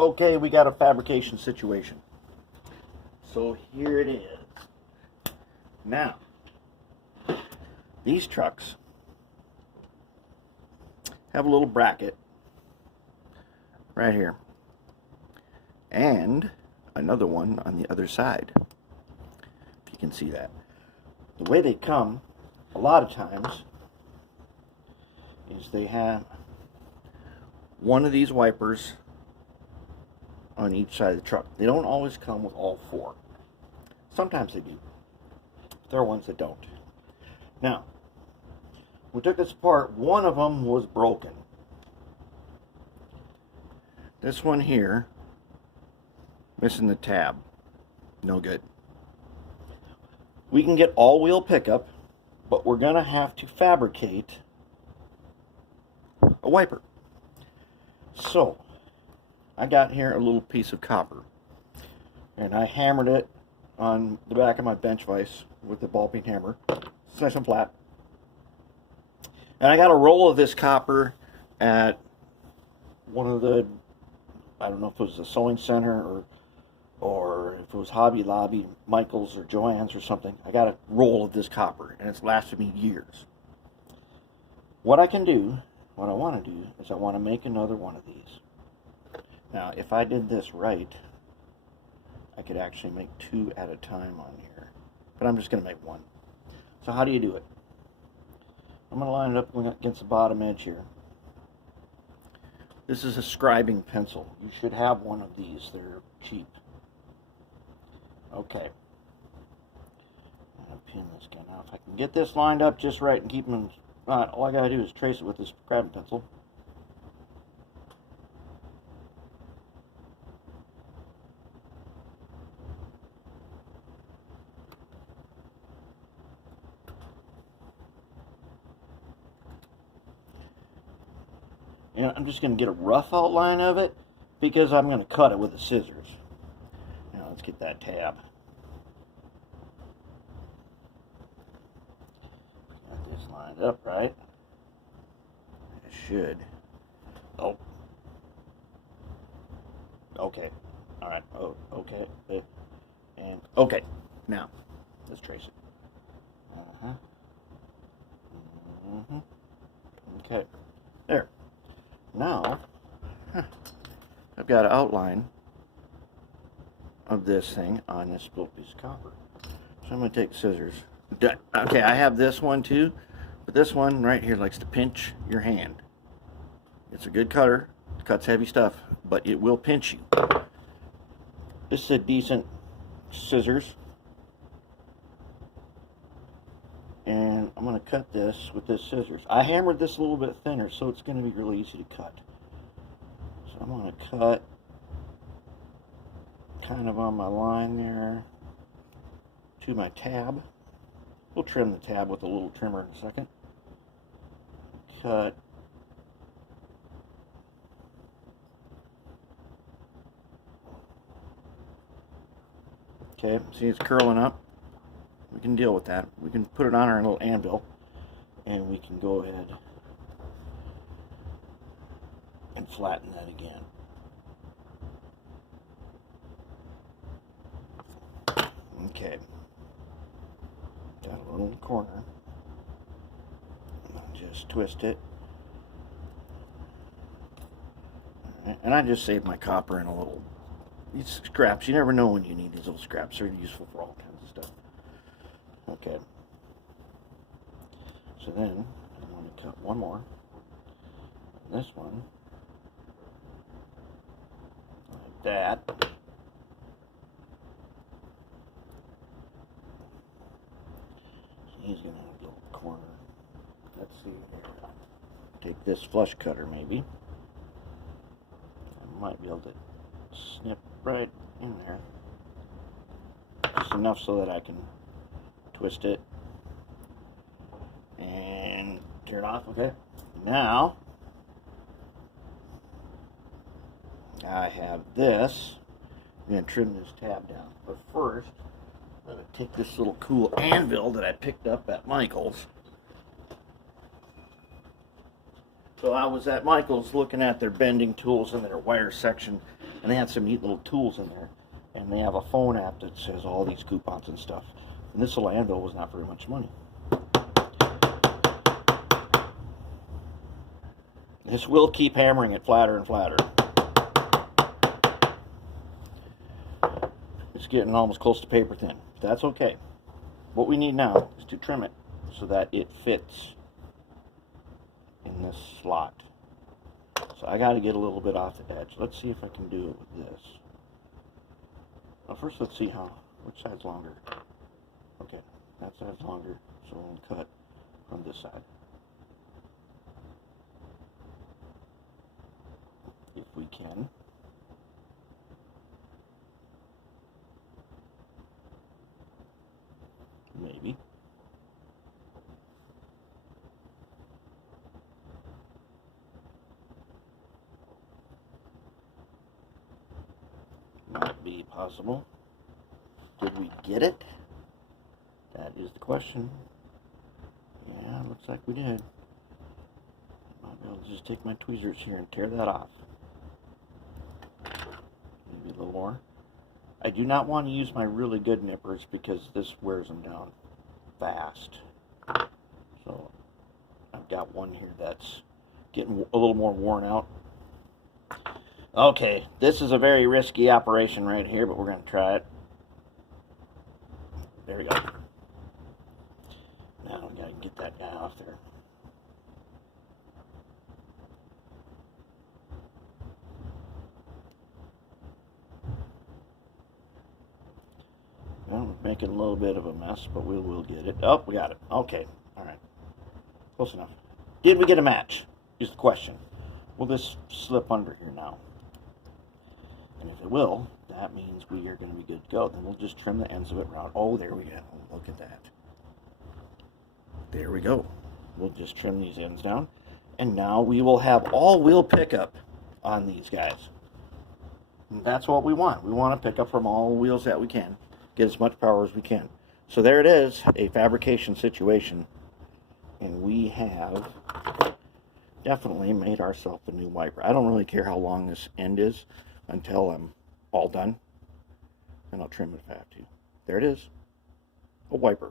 Okay, we got a fabrication situation. So here it is. Now, these trucks have a little bracket right here and another one on the other side, if you can see that. The way they come a lot of times is they have one of these wipers on each side of the truck. They don't always come with all four. Sometimes they do. There are ones that don't. Now, we took this apart. One of them was broken. This one here, missing the tab. No good. We can get all-wheel pickup, but we're going to have to fabricate a wiper. So, I got here a little piece of copper, and I hammered it on the back of my bench vise with the ball peen hammer. It's nice and flat. And I got a roll of this copper at one of the, I don't know if it was a sewing center or if it was Hobby Lobby, Michael's or Joann's or something. I got a roll of this copper, and it's lasted me years. What I can do, what I want to do, is I want to make another one of these. Now, if I did this right, I could actually make two at a time on here. But I'm just going to make one. So how do you do it? I'm going to line it up against the bottom edge here. This is a scribing pencil. You should have one of these. They're cheap. Okay. I'm going to pin this guy. Now, if I can get this lined up just right and keep them, all I got to do is trace it with this scribing pencil. And I'm just going to get a rough outline of it because I'm going to cut it with the scissors. Now let's get that tab. Got this lined up right. It should. Oh. Okay. All right. Oh, okay. And okay. Now let's trace it. Okay. There. Now, I've got an outline of this thing on this little piece of copper. So I'm going to take scissors. Okay, I have this one too, but this one right here likes to pinch your hand. It's a good cutter. It cuts heavy stuff, but it will pinch you. This is a decent scissors. And I'm going to cut this with this scissors. I hammered this a little bit thinner, so it's going to be really easy to cut. So I'm going to cut kind of on my line there to my tab. We'll trim the tab with a little trimmer in a second. Cut. Okay, see it's curling up. We can deal with that. We can put it on our little anvil and we can go ahead and flatten that again. Okay. Got a little in the corner. I'm going to just twist it. Alright. And I just saved my copper in a little scraps. You never know when you need these little scraps. They're useful for all kinds of stuff. Okay, so then I'm going to cut one more, and this one, like that. So he's going to have a little corner. Let's see here. Take this flush cutter maybe. I might be able to snip right in there. Just enough so that I can twist it and tear it off. Okay, now I have this. I'm going to trim this tab down, but first I'm going to take this little cool anvil that I picked up at Michael's. So I was at Michael's looking at their bending tools and their wire section, And they had some neat little tools in there. And they have a phone app that says all these coupons and stuff. And this little anvil was not very much money. This will keep hammering it flatter and flatter. It's getting almost close to paper thin. That's okay. What we need now is to trim it so that it fits in this slot. So I got to get a little bit off the edge. Let's see if I can do it with this. Well, first let's see which side's longer. Okay, that side's longer, so we'll cut from this side. If we can. Maybe. Might be possible. Did we get it? That is the question. Yeah, looks like we did. Might be able to just take my tweezers here and tear that off. Maybe a little more. I do not want to use my really good nippers because this wears them down fast. So I've got one here that's getting a little more worn out. Okay, this is a very risky operation right here, but we're going to try it. There we go. Now we got to get that guy off there. Well, we're making a little bit of a mess, but we will get it. Oh, we got it. Okay. All right. Close enough. Did we get a match? Is the question. Will this slip under here now? And if it will, that means we are going to be good to go. Then we'll just trim the ends of it around. Oh, there we go. Look at that. There we go. We'll just trim these ends down. And now we will have all-wheel pickup on these guys. And that's what we want. We want to pick up from all wheels that we can. Get as much power as we can. So there it is, a fabrication situation. And we have definitely made ourselves a new wiper. I don't really care how long this end is until I'm all done. And I'll trim it if I have to. There it is. A wiper.